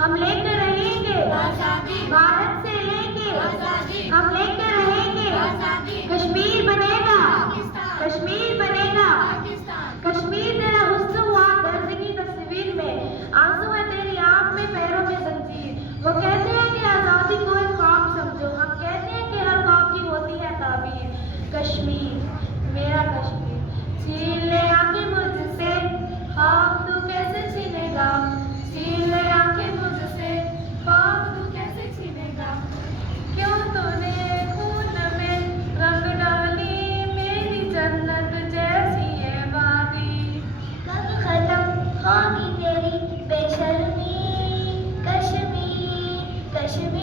हम लेकर रहेंगे आजादी, भारत से लेंगे आजादी, हम लेकर रहेंगे आजादी, कश्मीर बनेगा पाकिस्तान, कश्मीर बनेगा पाकिस्तान, कश्मीर तेरा हुस्न हुआ दर्द की तस्वीर में आंसू है तेरी आंख में पैरों में जंजीर वो कहते हैं कि आजादी को एक ख्वाब समझो हम कहते हैं कि हर ख्वाब की होती है ताबीर कश्मीर मेरा कश्मीर छीन ले आके मुझसे ख्वाब तू कैसे छीनेगा छीन ले आके मुझसे ख्वाब तू कैसे छीनेगा क्यों तूने खून में रंग डाली मेरी जन्नत जैसी है वादी कब खत्म होगी तेरी बेशर्मी कश्मीर कश्मीर